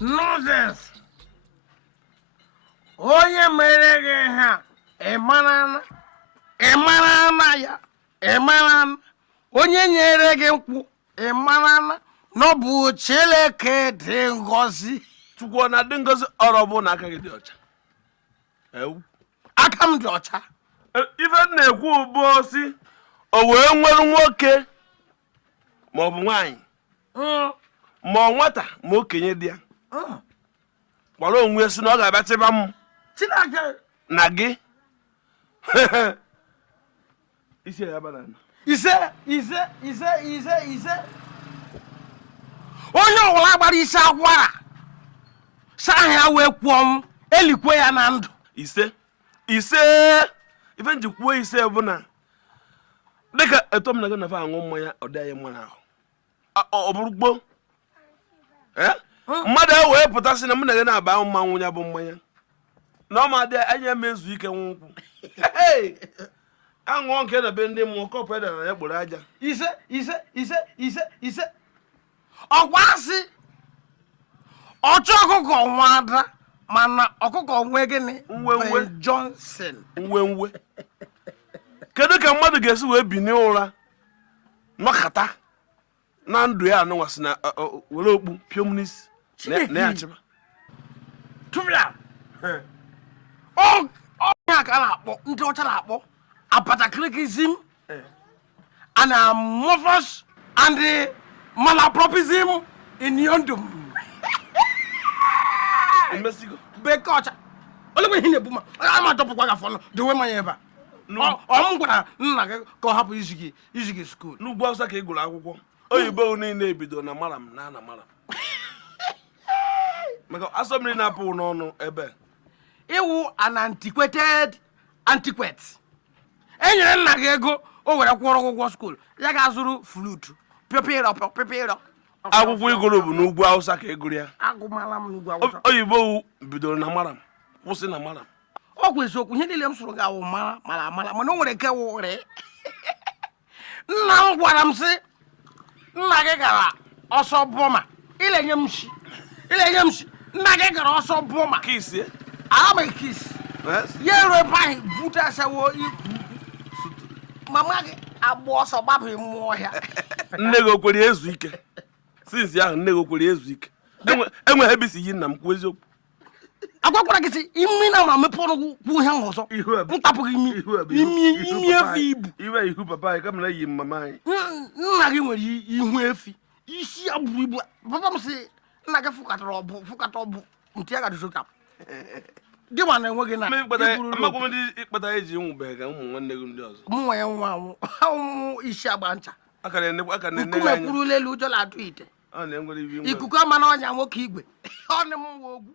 nonsense. Onye mere gị ha ịmara ya ịmara onye nyere gị nkwụ ịmara na ọ bụ Chineke dị ngọzi. Chukwu na dị ngọzi ọrụ bụ na aka gị dị ọcha. Aka m dị ọcha. Ife na-ekwu bụ osi o wee nwere nwoke ma ọ bụ nwaanyị ma ọ nwata ma okenye dị ya kwara onwe si na ọ ga-abịa chịba m Chineke na gị isi ya banana ise onye ọwụla gbara isi akwara saa ya wee kwuo m elikwe ya na ndụ. Ise ife nji kwuo ise bụ na dịka etom na gị na fa aṅụ mmanya ọ dị anyị mma n'ahụ ọ bụrụ gboo mmadụ wee pụta sị na mụ na gị na-aba mmanwụ ya bụ mmanya na ọ ma dị anya emezu ike nwa nkwụ aṅụọ nke na be ndị mmụọ kọpụ ede na ya gboro aja. Ise ọkwasị ọchụ ọkụkọ nwa ada mana ọkụkọ nwe gịnị nwe Johnson nwe kedu ka mmadụ ga-esi wee bi n'ụra nọkata na ndụ ya anụnwasị na were okpu piom n'isi na ya achịba tụbịa ọnya ka na-akpọ ndị ọcha na-akpọ apatakirikizm and amorphous and malapropism in yondom. Bekee ọcha olegbe ihe na-ebu ma a ma dọpụkwa gị afọ dowe mmanya ebe a ọ m gwara nna gị ka ọ hapụ izu gị skuul. N'ugwu Awụsa ka ị gụrụ akwụkwọ oyibo niile ebido na maram na maram maka asọ mmiri na-apụ n'ọnụ ebe iwu an antiquated antiquette. Enyere nna gị ego o were kwụrụ ụgwọ skuul ya ga-azụrụ flutu pịpịrọ akwụkwọ ịgụrụ bụ n'ugwu Awụsa ka ị gụrụ ya. Agụmala m n'ugwu Awụsa. Oyibo bidoro na maram kwụsị na maram. Ọ kwa eziokwu ihe niile m sụrụ gị awụ mara mana o nwere nke wụrị. Nna m gwara m sị nna gị gara ọsọ bọma ilenye m shi nna gị gara ọsọ bọma kisi amaghị kisi ya eru ebe ahụ bute asawo ikwu mama gị agba ọsọ gbapụ mmụọ ọhịa. Nne gị okwere ezu ike sinsi ahụ nne gị okwere ezu ike enweghị ebe isi yi nna m kwuo eziokwu agwakwara gị sị imi na ma mepụ ọnụ kwuo ihe ahụ ọzọ ntapụghị imi efi ibu iwe ihu papa anyị kamera yi mama anyị. Nna gị nwere ihu efi isi ya buru ibu papa m sị nna gị fụkata ọbụ ntị ya ga-adịso ka gị ma na enweghị na amakwụ ndị ịkpata eji nwụbeghị ka ụmụ nwanne gị ndị ọzọ mụ nwa ya nwa anwụ ụmụ isi agba ncha nkume kwurula elu ụjọ na-atụ ite ikuku ama na ọnya nwoke igwe ọ na m nwa ogwu